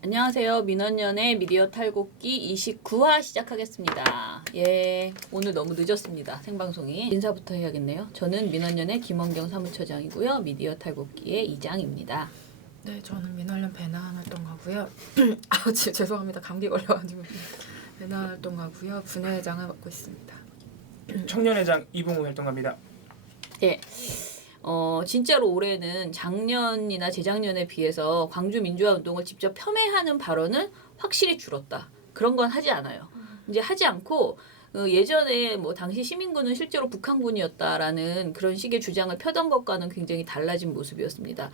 안녕하세요. 민원연의 미디어 탈곡기 29화 시작하겠습니다. 예, 오늘 너무 늦었습니다. 생방송이. 인사부터 해야겠네요. 저는 민원연의 김원경 사무처장이고요. 미디어 탈곡기의 이장입니다. 네, 저는 민원연 배나 활동가고요. 죄송합니다. 감기 걸려가지고 배나 활동가고요. 분회장을 맡고 있습니다. 청년회장 이봉우 활동가입니다. 예. 진짜로 올해는 작년이나 재작년에 비해서 광주 민주화 운동을 직접 폄훼하는 발언은 확실히 줄었다. 그런 건 하지 않아요. 이제 하지 않고 예전에 뭐 당시 시민군은 실제로 북한군이었다라는 그런 식의 주장을 펴던 것과는 굉장히 달라진 모습이었습니다.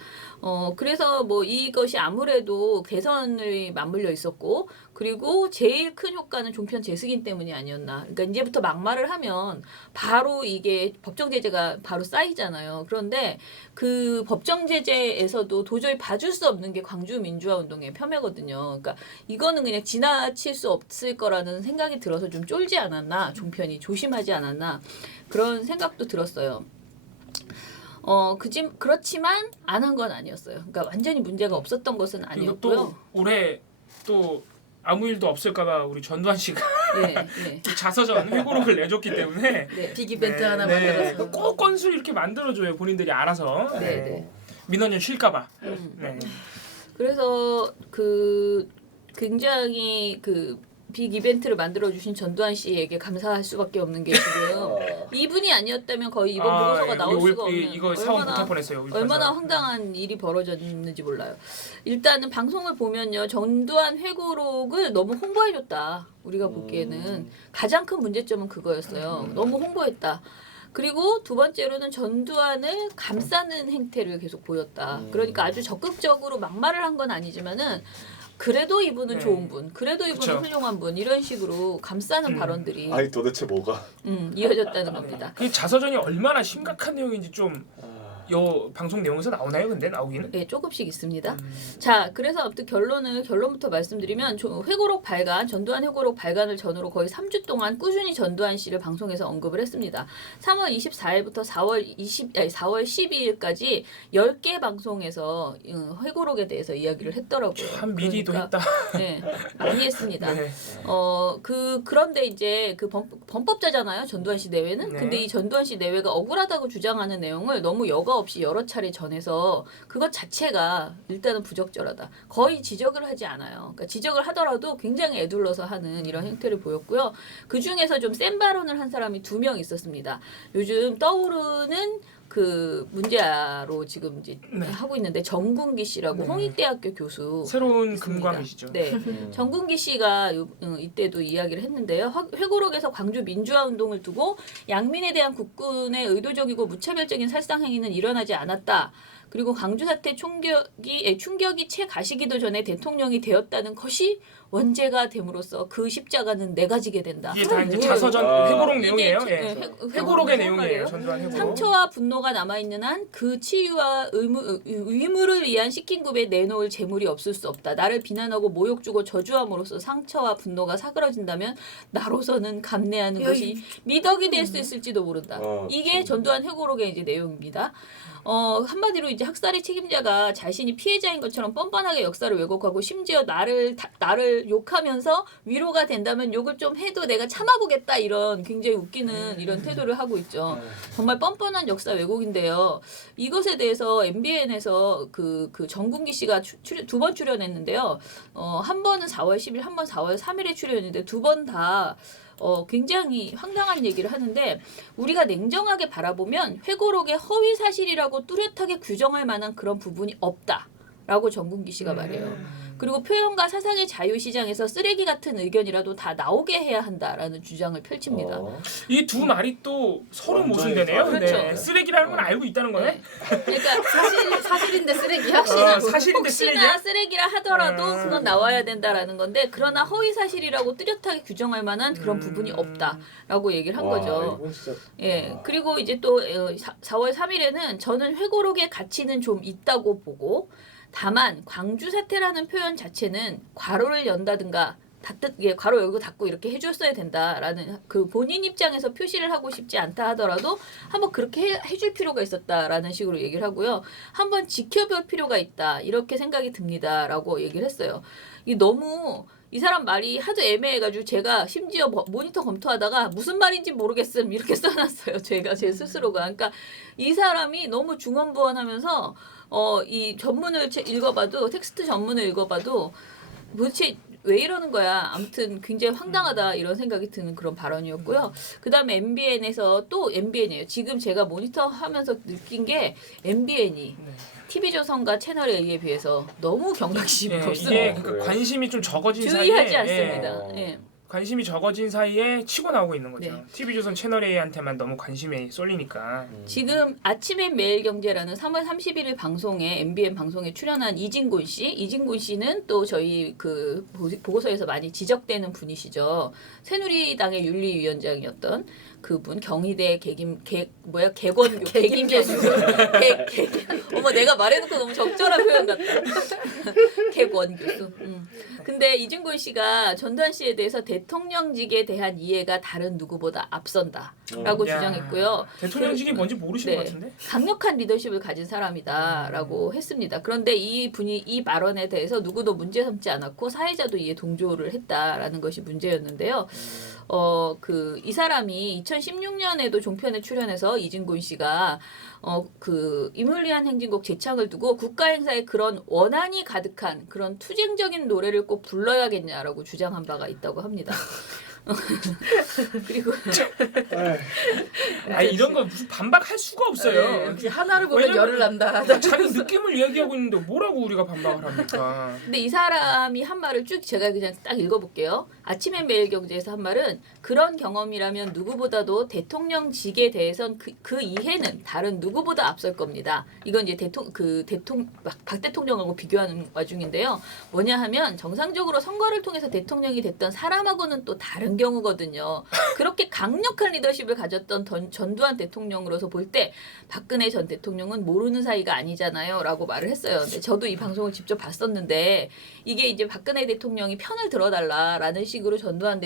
그래서 뭐 이것이 아무래도 대선을 맞물려 있었고, 그리고 제일 큰 효과는 종편 재승인 때문이 아니었나. 그러니까 이제부터 막말을 하면 바로 이게 법정 제재가 바로 쌓이잖아요. 그런데 그 법정 제재에서도 도저히 봐줄 수 없는 게 광주 민주화 운동의 폄훼거든요. 그러니까 이거는 그냥 지나칠 수 없을 거라는 생각이 들어서 좀 쫄지 않았나, 종편이 조심하지 않았나, 그런 생각도 들었어요. 그렇지만 안 한 건 아니었어요. 그러니까 완전히 문제가 없었던 것은 아니었고요. 또 올해 또 아무 일도 없을까봐 우리 전두환 씨가 네. 자서전 회고록을 내줬기 때문에 네. 빅 이벤트 하나 만들어서 꼭 건수를 이렇게 만들어줘요. 본인들이 알아서. 네. 민원연 쉴까봐. 네. 그래서 굉장히 빅 이벤트를 만들어주신 전두환 씨에게 감사할 수밖에 없는 게 지금 이분이 아니었다면 거의 이번 보고서가 나올 수가 없는, 이거 사원 못할 뻔했어요. 얼마나 황당한 일이 벌어졌는지 몰라요. 일단은 방송을 보면요, 전두환 회고록을 너무 홍보해줬다. 우리가 보기에는 가장 큰 문제점은 그거였어요. 너무 홍보했다. 그리고 두 번째로는 전두환을 감싸는 행태를 계속 보였다. 그러니까 아주 적극적으로 막말을 한 건 아니지만은 그래도 이분은 좋은 분, 그래도 이분은 그쵸. 훌륭한 분, 이런 식으로 감싸는 발언들이 아니 도대체 뭐가? 이어졌다는 겁니다. 그 자서전이 얼마나 심각한 내용인지 좀 요 방송 내용에서 나오나요? 근데 나오기는? 네, 조금씩 있습니다. 자, 그래서 아무튼 결론부터 말씀드리면 회고록 발간, 전두환 회고록 발간을 전후로 거의 3주 동안 꾸준히 전두환 씨를 방송에서 언급을 했습니다. 3월 24일부터 4월 12일까지 10개 방송에서 회고록에 대해서 이야기를 했더라고요. 참 미리도 그러니까, 했다. 네, 많이 했습니다. 네. 그런데 이제 범법자잖아요, 전두환 씨 내외는. 네. 근데 이 전두환 씨 내외가 억울하다고 주장하는 내용을 너무 여과 없이 여러 차례 전해서 그것 자체가 일단은 부적절하다. 거의 지적을 하지 않아요. 그러니까 지적을 하더라도 굉장히 애둘러서 하는 이런 행태를 보였고요. 그 중에서 좀 센 발언을 한 사람이 2명 있었습니다. 요즘 떠오르는 그 문제아로 지금 이제 하고 있는데 정군기 씨라고 홍익대학교 교수 새로운 있습니다. 금광이시죠. 네, 정군기 씨가 이때도 이야기를 했는데요. 회고록에서 광주 민주화 운동을 두고 양민에 대한 국군의 의도적이고 무차별적인 살상 행위는 일어나지 않았다. 그리고 광주 사태 충격이 채 가시기도 전에 대통령이 되었다는 것이 원죄가 됨으로써 그 십자가는 내가 지게 된다. 이게 다 이제 뭐예요, 자서전 이거? 회고록 이게 내용이에요. 지- 예. 회- 회고록의 회고록 내용이에요. 전두환 회고록. 상처와 분노가 남아있는 한 그 치유와 의무를 위한 시킨급에 내놓을 재물이 없을 수 없다. 나를 비난하고 모욕 주고 저주함으로써 상처와 분노가 사그러진다면 나로서는 감내하는 것이 미덕이 될 수 있을지도 모른다. 이게 전두환 회고록의 이제 내용입니다. 한마디로 이제 학살의 책임자가 자신이 피해자인 것처럼 뻔뻔하게 역사를 왜곡하고 심지어 나를 욕하면서 위로가 된다면 욕을 좀 해도 내가 참아보겠다, 이런 굉장히 웃기는 이런 태도를 하고 있죠. 정말 뻔뻔한 역사 왜곡인데요. 이것에 대해서 MBN에서 그 정군기 씨가 2번 출연했는데요. 한 번은 4월 10일, 한 번 4월 3일에 출연했는데 두 번 다 굉장히 황당한 얘기를 하는데, 우리가 냉정하게 바라보면 회고록의 허위 사실이라고 뚜렷하게 규정할 만한 그런 부분이 없다라고 정군기 씨가 말해요. 그리고 표현과 사상의 자유시장에서 쓰레기 같은 의견이라도 다 나오게 해야 한다라는 주장을 펼칩니다. 이 두 말이 또 서로 완전히 모순되네요. 다르죠. 네. 쓰레기라는 건 알고 있다는 거네. 네. 그러니까 사실인데 쓰레기 혹시나 사실인데 쓰레기야? 쓰레기라 하더라도 그건 나와야 된다라는 건데, 그러나 허위 사실이라고 뚜렷하게 규정할 만한 그런 부분이 없다라고 얘기를 한 거죠. 이건 진짜. 예, 그리고 이제 또 4월 3일에는 저는 회고록의 가치는 좀 있다고 보고, 다만 광주 사태라는 표현 자체는 괄호를 연다든가 괄호 열고 닫고 이렇게 해줬어야 된다라는 그 본인 입장에서 표시를 하고 싶지 않다 하더라도 한번 그렇게 해줄 필요가 있었다라는 식으로 얘기를 하고요. 한번 지켜볼 필요가 있다 이렇게 생각이 듭니다라고 얘기를 했어요. 이 너무 이 사람 말이 하도 애매해가지고 제가 심지어 모니터 검토하다가 무슨 말인지 모르겠음 이렇게 써놨어요. 제가 제 스스로가. 그러니까 이 사람이 너무 중언부언하면서 이 전문을 읽어봐도 텍스트 전문을 읽어봐도 도대체 왜 이러는 거야. 아무튼 굉장히 황당하다 이런 생각이 드는 그런 발언이었고요. 그다음에 MBN에서 또 MBN이에요. 지금 제가 모니터 하면서 느낀 게 MBN이 TV조선과 채널 A에 비해서 너무 경각심이 없습니다. 이게 그러니까 관심이 좀 적어진 사이에 주의하지 않습니다. 예. 관심이 적어진 사이에 치고 나오고 있는 거죠. 네. TV조선 채널 A한테만 너무 관심이 쏠리니까. 지금 아침엔 매일경제라는 3월 31일 방송에 MBN 방송에 출연한 이진곤 씨는 또 저희 그 보고서에서 많이 지적되는 분이시죠. 새누리당의 윤리위원장이었던 그분 경희대 개권교 개김교수 어머 내가 말해놓고 너무 적절한 표현 같다. 개권교수. 근데 이진곤 씨가 전두환 씨에 대해서 대통령직에 대한 이해가 다른 누구보다 앞선다라고 주장했고요. 대통령직이 뭔지 모르시는 것 같은데? 강력한 리더십을 가진 사람이다라고 했습니다. 그런데 이 분이 이 발언에 대해서 누구도 문제 삼지 않았고 사회자도 이에 동조를 했다라는 것이 문제였는데요. 이 사람이 2016년에도 종편에 출연해서 이진곤 씨가 그 임을리한 행진곡 재창을 두고 국가 행사에 그런 원한이 가득한 그런 투쟁적인 노래를 꼭 불러야겠냐라고 주장한 바가 있다고 합니다. 그리고 이런 거 무슨 반박할 수가 없어요. 네, 하나를 보면 열을 난다. 자기 느낌을 이야기하고 있는데 뭐라고 우리가 반박을 합니까? 근데 이 사람이 한 말을 쭉 제가 그냥 딱 읽어볼게요. 아침엔 매일경제에서 한 말은 그런 경험이라면 누구보다도 대통령직에 대해선 그 이해는 다른 누구보다 앞설 겁니다. 이건 이제 박 대통령하고 비교하는 와중인데요. 뭐냐 하면 정상적으로 선거를 통해서 대통령이 됐던 사람하고는 또 다른 경우거든요. 그렇게 강력한 리더십을 가졌던 전두환 대통령으로서 볼 때 박근혜 전 대통령은 모르는 사이가 아니잖아요. 라고 말을 했어요. 근데 저도 이 방송을 직접 봤었는데 이게 이제 박근혜 대통령이 편을 들어달라라는 식으로 전두환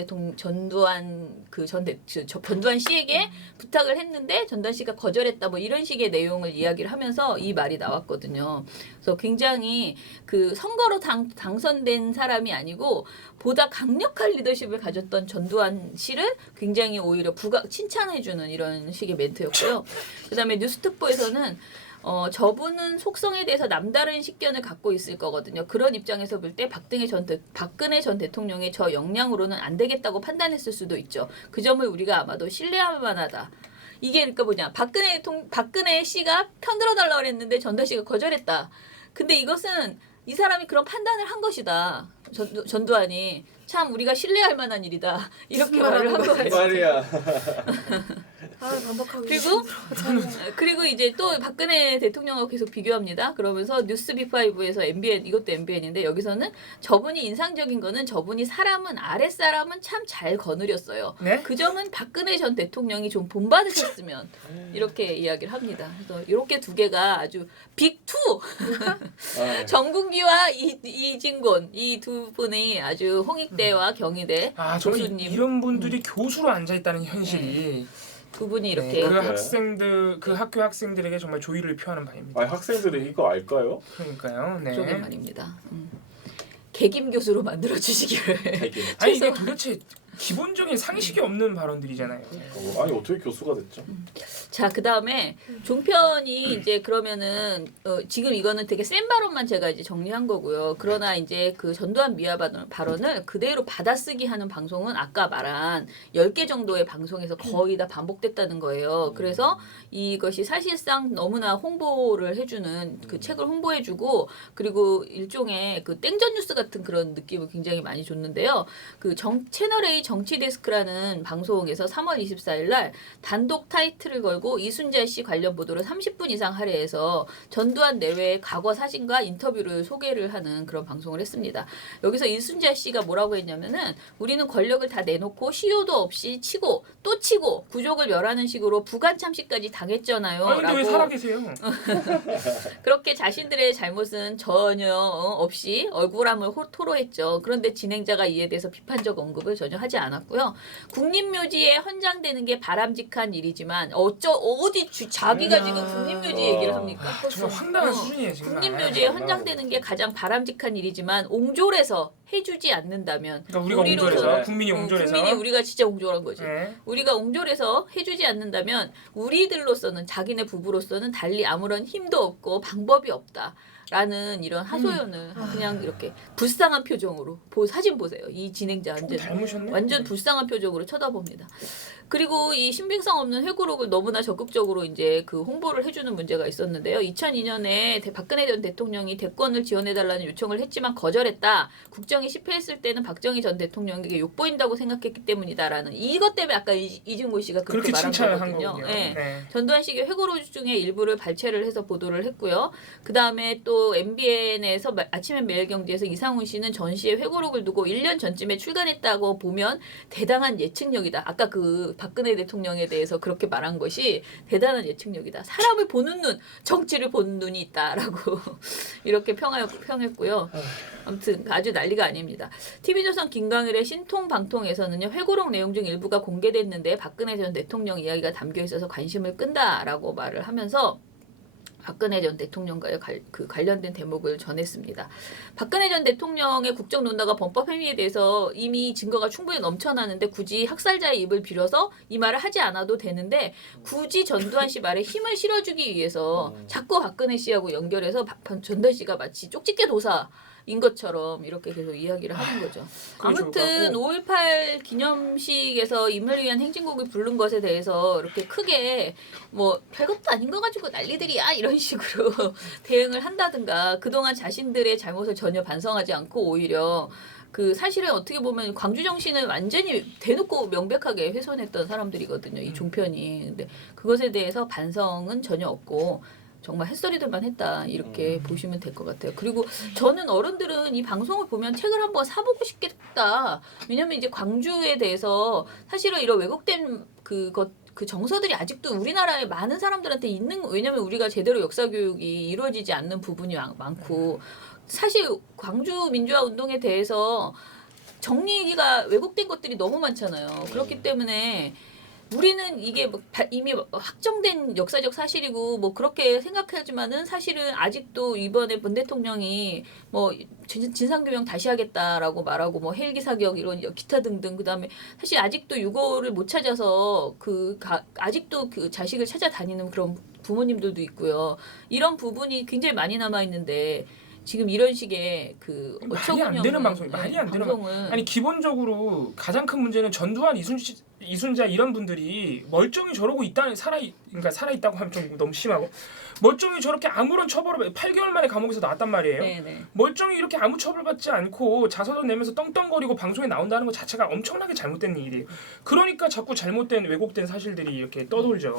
씨에게 부탁을 했는데 전두환 씨가 거절했다 뭐 이런 식의 내용을 이야기를 하면서 이 말이 나왔거든요. 그래서 굉장히 그 선거로 당선된 사람이 아니고 보다 강력한 리더십을 가졌던 전두환 씨를 굉장히 오히려 칭찬해주는 이런 식의 멘트였고요. 그다음에 뉴스특보에서는 저분은 속성에 대해서 남다른 식견을 갖고 있을 거거든요. 그런 입장에서 볼 때 박근혜 전 대통령의 저 역량으로는 안 되겠다고 판단했을 수도 있죠. 그 점을 우리가 아마도 신뢰할 만하다. 이게 그러니까 뭐냐. 박근혜 씨가 편들어달라고 했는데 전두환 씨가 거절했다. 근데 이것은 이 사람이 그런 판단을 한 것이다. 전두환이 참 우리가 신뢰할 만한 일이다. 이렇게 말을 한 거예요. 말이야. 반박하기 그리고 이제 또 박근혜 대통령하고 계속 비교합니다. 그러면서 뉴스 B5에서 MBN 이것도 MBN인데 여기서는 저분이 인상적인 거는 저분이 아랫사람은 참 잘 거느렸어요. 네? 그 점은 박근혜 전 대통령이 좀 본받으셨으면 이렇게 이야기를 합니다. 그래서 이렇게 두 개가 아주 빅2 정국기와 이진곤 이 두 분이 아주 홍익대와 경희대 정말 교수님 이런 분들이 교수로 앉아 있다는 현실이 두 분이 이렇게 그 학교 학생들에게 정말 조의를 표하는 바입니다. 학생들이 이거 알까요? 그러니까요. 네. 그러게 말입니다. 개김 교수로 만들어 주시기를. 아니 이게 도대체 기본적인 상식이 없는 발언들이잖아요. 아니 어떻게 교수가 됐죠? 자, 그다음에 종편이 이제 그러면은 지금 이거는 되게 센 발언만 제가 이제 정리한 거고요. 그러나 이제 그 전두환 미화 발언을 그대로 받아쓰기 하는 방송은 아까 말한 10개 정도의 방송에서 거의 다 반복됐다는 거예요. 그래서 이것이 사실상 너무나 홍보를 해주는 그 책을 홍보해주고 그리고 일종의 그 땡전 뉴스 같은 그런 느낌을 굉장히 많이 줬는데요. 그 채널A 정치데스크라는 방송에서 3월 24일 날 단독 타이틀을 걸고 걸고 이순자 씨 관련 보도를 30분 이상 할애해서 전두환 내외의 과거 사진과 인터뷰를 소개를 하는 그런 방송을 했습니다. 여기서 이순자 씨가 뭐라고 했냐면은 우리는 권력을 다 내놓고 시효도 없이 치고 또 치고 구족을 멸하는 식으로 부관 참시까지 당했잖아요. 아니 근데 왜 라고 살아계세요? 그렇게 자신들의 잘못은 전혀 없이 억울함을 토로했죠. 그런데 진행자가 이에 대해서 비판적 언급을 전혀 하지 않았고요. 국립묘지에 헌장되는 게 바람직한 일이지만 자기가 지금 국립묘지 얘기를 합니까? 정말 황당한 수준이에요 지금. 국립묘지에 헌장되는 게 가장 바람직한 일이지만 옹졸해서 해주지 않는다면 그러니까 우리가 우리로서는 옹졸해서 국민이 옹졸해서 국민이 우리가 진짜 옹졸한 거지. 네. 우리가 옹졸해서 해주지 않는다면 우리들로서는 자기네 부부로서는 달리 아무런 힘도 없고 방법이 없다. 라는 이런 하소연을 그냥 이렇게 불쌍한 표정으로 사진 보세요. 이 진행자 닮으셨네. 완전 불쌍한 표정으로 쳐다봅니다. 그리고 이 신빙성 없는 회고록을 너무나 적극적으로 이제 그 홍보를 해주는 문제가 있었는데요. 2002년에 박근혜 전 대통령이 대권을 지원해달라는 요청을 했지만 거절했다. 국정이 실패했을 때는 박정희 전 대통령에게 욕보인다고 생각했기 때문이다라는 이것 때문에 아까 이진고 씨가 그렇게 말한 칭찬한 거거든요. 거군요. 네. 네. 전두환 씨의 회고록 중에 일부를 발췌를 해서 보도를 했고요. 그 다음에 또 MBN에서 아침엔 매일경제에서 이상훈 씨는 전 씨의 회고록을 두고 1년 전쯤에 출간했다고 보면 대단한 예측력이다. 아까 그 박근혜 대통령에 대해서 그렇게 말한 것이 대단한 예측력이다. 사람을 보는 눈, 정치를 보는 눈이 있다라고 이렇게 평했고요. 아무튼 아주 난리가 아닙니다. TV조선 김광일의 신통방통에서는요. 회고록 내용 중 일부가 공개됐는데 박근혜 전 대통령 이야기가 담겨 있어서 관심을 끈다라고 말을 하면서 박근혜 전 대통령과의 관련된 대목을 전했습니다. 박근혜 전 대통령의 국정 논다가 범법 행위에 대해서 이미 증거가 충분히 넘쳐나는데 굳이 학살자의 입을 빌어서 이 말을 하지 않아도 되는데 굳이 전두환 씨 말에 힘을 실어주기 위해서 자꾸 박근혜 씨하고 연결해서 전두환 씨가 마치 쪽집게 도사 인 것처럼 이렇게 계속 이야기를 하는 거죠. 아무튼 5.18 기념식에서 임을 위한 행진곡을 부른 것에 대해서 이렇게 크게 뭐 별것도 아닌 거 가지고 난리들이야 이런 식으로 대응을 한다든가 그동안 자신들의 잘못을 전혀 반성하지 않고 오히려 그 사실은 어떻게 보면 광주 정신을 완전히 대놓고 명백하게 훼손했던 사람들이거든요. 이 종편이. 근데 그것에 대해서 반성은 전혀 없고 정말 햇소리들만 했다 이렇게 보시면 될 것 같아요. 그리고 저는 어른들은 이 방송을 보면 책을 한번 사보고 싶겠다. 왜냐면 이제 광주에 대해서 사실은 이런 왜곡된 그 정서들이 아직도 우리나라에 많은 사람들한테 있는 왜냐면 우리가 제대로 역사 교육이 이루어지지 않는 부분이 많고 사실 광주 민주화 운동에 대해서 정리가 왜곡된 것들이 너무 많잖아요. 그렇기 때문에 우리는 이게 뭐 이미 확정된 역사적 사실이고 뭐 그렇게 생각하지만은 사실은 아직도 이번에 문 대통령이 뭐 진상규명 다시 하겠다라고 말하고 뭐 헬기 사격 이런 기타 등등 그다음에 사실 아직도 유고를 못 찾아서 아직도 그 자식을 찾아다니는 그런 부모님들도 있고요. 이런 부분이 굉장히 많이 남아 있는데 지금 이런 식의 그 말이 안 되는 방송이 말이 안 되는 방송을 아니 기본적으로 가장 큰 문제는 전두환 이순자 이런 분들이 멀쩡히 저러고 그러니까 살아 있다고 하면 좀 너무 심하고 멀쩡히 저렇게 아무런 처벌을 8개월 만에 감옥에서 나왔단 말이에요. 네네. 멀쩡히 이렇게 아무 처벌받지 않고 자서전 내면서 떵떵거리고 방송에 나온다는 것 자체가 엄청나게 잘못된 일이에요. 그러니까 자꾸 잘못된 왜곡된 사실들이 이렇게 떠돌죠.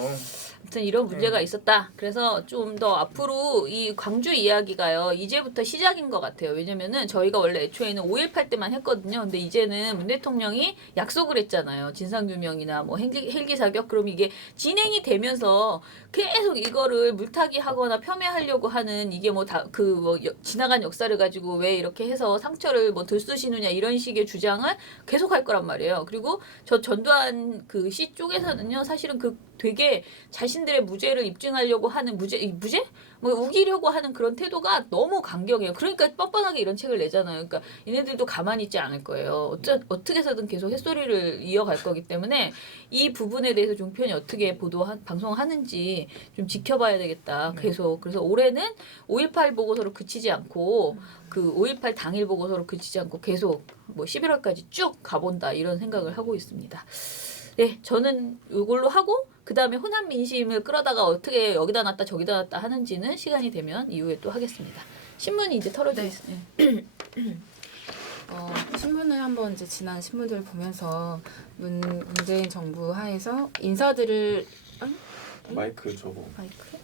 아무튼 이런 문제가 있었다. 그래서 좀 더 앞으로 이 광주 이야기가요. 이제부터 시작인 것 같아요. 왜냐면은 저희가 원래 애초에는 5.18 때만 했거든요. 근데 이제는 문 대통령이 약속을 했잖아요. 진상규명이나 뭐 헬기 사격. 그럼 이게 진행이 되면서 계속 이거를 물타기 하거나 폄훼하려고 하는 이게 뭐 지나간 역사를 가지고 왜 이렇게 해서 상처를 뭐 들쑤시느냐 이런 식의 주장을 계속 할 거란 말이에요. 그리고 저 전두환 그 시 쪽에서는요. 사실은 그 되게 자신들의 무죄를 입증하려고 하는 무죄? 뭐 우기려고 하는 그런 태도가 너무 강경해요. 그러니까 뻔뻔하게 이런 책을 내잖아요. 그러니까 얘네들도 가만히 있지 않을 거예요. 어떻게 해서든 계속 햇소리를 이어갈 거기 때문에 이 부분에 대해서 종편이 어떻게 방송하는지 좀 지켜봐야 되겠다. 계속. 그래서 올해는 5.18 보고서로 그치지 않고 그 5.18 당일 보고서로 그치지 않고 계속 뭐 11월까지 쭉 가본다 이런 생각을 하고 있습니다. 네, 저는 이걸로 하고 그 다음에 호남 민심을 끌어다가 어떻게 여기다 놨다 저기다 놨다 하는지는 시간이 되면 이후에 또 하겠습니다. 신문이 이제 털어져 있어요. 신문을 한번 이제 지난 신문들을 보면서 문재인 정부 하에서 인사들을 마이크 저거. 마이크.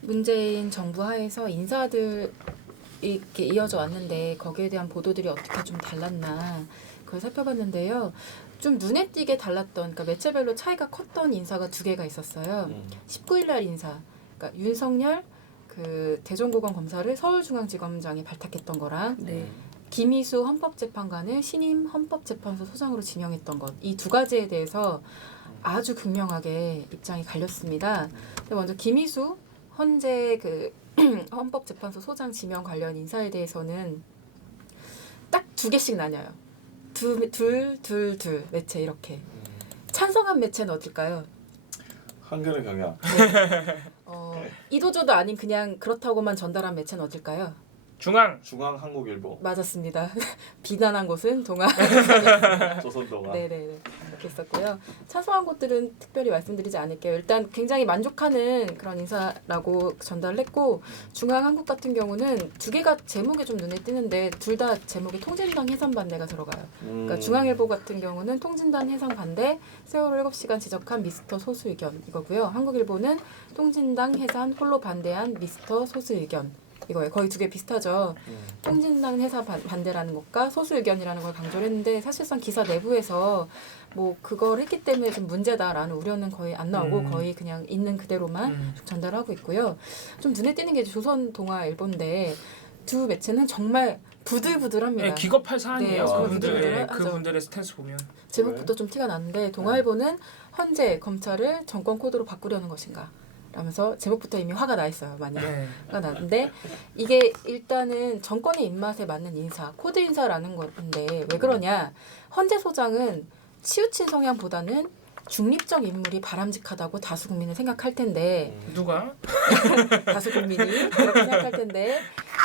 문재인 정부 하에서 인사들 이렇게 이어져 왔는데 거기에 대한 보도들이 어떻게 좀 달랐나 그걸 살펴봤는데요. 좀 눈에 띄게 달랐던, 그러니까 매체별로 차이가 컸던 인사가 두 개가 있었어요. 19일 날 인사, 그러니까 윤석열 그 대전고검 검사를 서울중앙지검장이 발탁했던 거랑 네. 김희수 헌법재판관을 신임 헌법재판소 소장으로 지명했던 것, 이 두 가지에 대해서 아주 극명하게 입장이 갈렸습니다. 먼저 김희수 현재 그 헌법재판소 소장 지명 관련 인사에 대해서는 딱 두 개씩 나뉘어요. 둘 매체 이렇게. 찬성한 매체는 어딜까요? 한겨레 경향. 이도저도 아닌 그냥 그렇다고만 전달한 매체는 어딜까요? 중앙. 중앙한국일보. 맞았습니다. 비난한 곳은 동아. 조선동아. 네네네. 이렇게 있었고요. 찬성한 곳들은 특별히 말씀드리지 않을게요. 일단 굉장히 만족하는 그런 인사라고 전달을 했고, 중앙한국 같은 경우는 두 개가 제목이 좀 눈에 띄는데 둘 다 제목이 통진당 해산 반대가 들어가요. 그러니까 중앙일보 같은 경우는 통진당 해산 반대, 세월호 7시간 지적한 미스터 소수 의견 이거고요. 한국일보는 통진당 해산 홀로 반대한 미스터 소수 의견. 이거예요. 거의 두 개 비슷하죠. 통진당 해산 반대라는 것과 소수 의견이라는 걸 강조를 했는데 사실상 기사 내부에서 뭐 그걸 했기 때문에 좀 문제다라는 우려는 거의 안 나오고 거의 그냥 있는 그대로만 전달하고 있고요. 좀 눈에 띄는 게 조선동아일보인데 두 매체는 정말 부들부들합니다. 네, 기겁할 사안이에요. 네, 정말 그분들의, 부들부들하죠. 그분들의 스탠스 보면. 제목부터 좀 티가 나는데 동아일보는 헌재 검찰을 정권 코드로 바꾸려는 것인가 라면서 제목부터 이미 화가 나 있어요. 많이 화가 나는데 이게 일단은 정권의 입맛에 맞는 인사, 코드 인사라는 건데 왜 그러냐. 헌재 소장은 치우친 성향보다는 중립적 인물이 바람직하다고 다수 국민은 생각할 텐데 누가? 다수 국민이 그렇게 생각할 텐데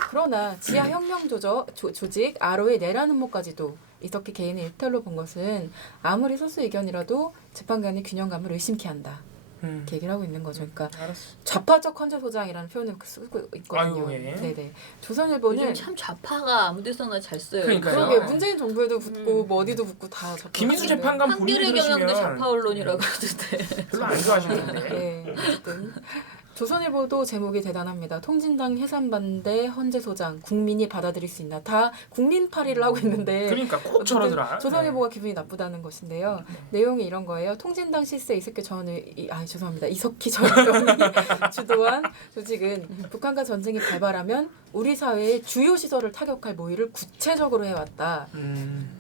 그러나 지하 혁명 조직 아로의 내라는 모까지도 이렇게 개인의 일탈로 본 것은 아무리 소수 의견이라도 재판관의 균형감을 의심케 한다. 이렇게 얘기를 하고 있는 거죠. 그러니까 알았어. 좌파적 헌재 소장이라는 표현을 쓰고 있거든요. 아유, 예. 네네. 조선일보는 요즘 참 좌파가 아무데서나 잘 써요. 그러니까요. 그러게 문재인 정부에도 붙고 뭐 어디도 붙고 다 좌파. 김희수 재판관 본인이 한겨레 경향도 들으시면 좌파 언론이라고 그러던데. 별로 안 좋아하시는데. 네, 어쨌든 조선일보도 제목이 대단합니다. 통진당 해산 반대 헌재 소장 국민이 받아들일 수 있나. 다 국민파리를 하고 있는데 그러니까 꼭 저러더라. 조선일보가 기분이 나쁘다는 것인데요. 내용이 이런 거예요. 통진당 실세 이석기 이석기 전 의원이 주도한 조직은 북한과 전쟁이 발발하면 우리 사회의 주요 시설을 타격할 모의를 구체적으로 해왔다.